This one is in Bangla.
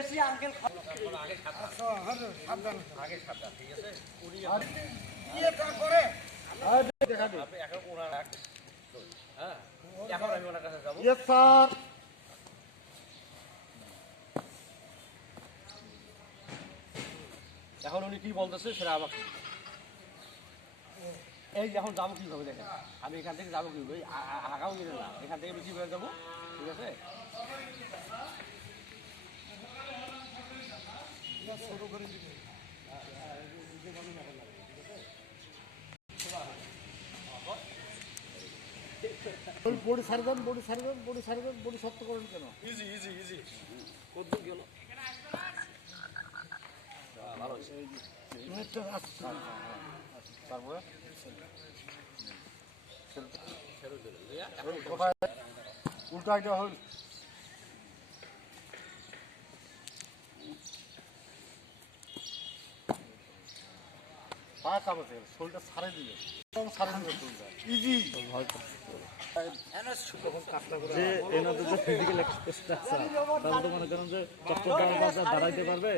বেশি আঙ্কেল আগে সাবধান আগে সাবধান ঠিক আছে উনি ইয়েটা করে আপনি এখন ওনার হ্যাঁ এখন আমি ওনার কাছে যাবো ইয়েস স্যার এখন উনি কি বলতেছে সেটা আমাকে এই এখন যাবো কিভাবে দেখেন আমি এখান থেকে যাবো কিভাবে আগাও কিনে না এখান থেকে বেশি বেড়ে যাবো ঠিক আছে বডি সারবেন বডি সারবেন বডি সারবেন বডি শক্ত করেন কেন ইজি ইজি ইজি কদ্দূর গেল ভালো হয়েছে মিনিটটা আসছে তারপরে কোথায় উল্টা আইডিয়া হল পা কামড়ে শরীরটা ছাড়ে দিলে ছাড়ে দিলে ইজি যে এনাদের যে ফিজিক্যাল স্ট্রাকচার তারা তো মনে করেন যে চক্কর দাঁড়াইতে পারবে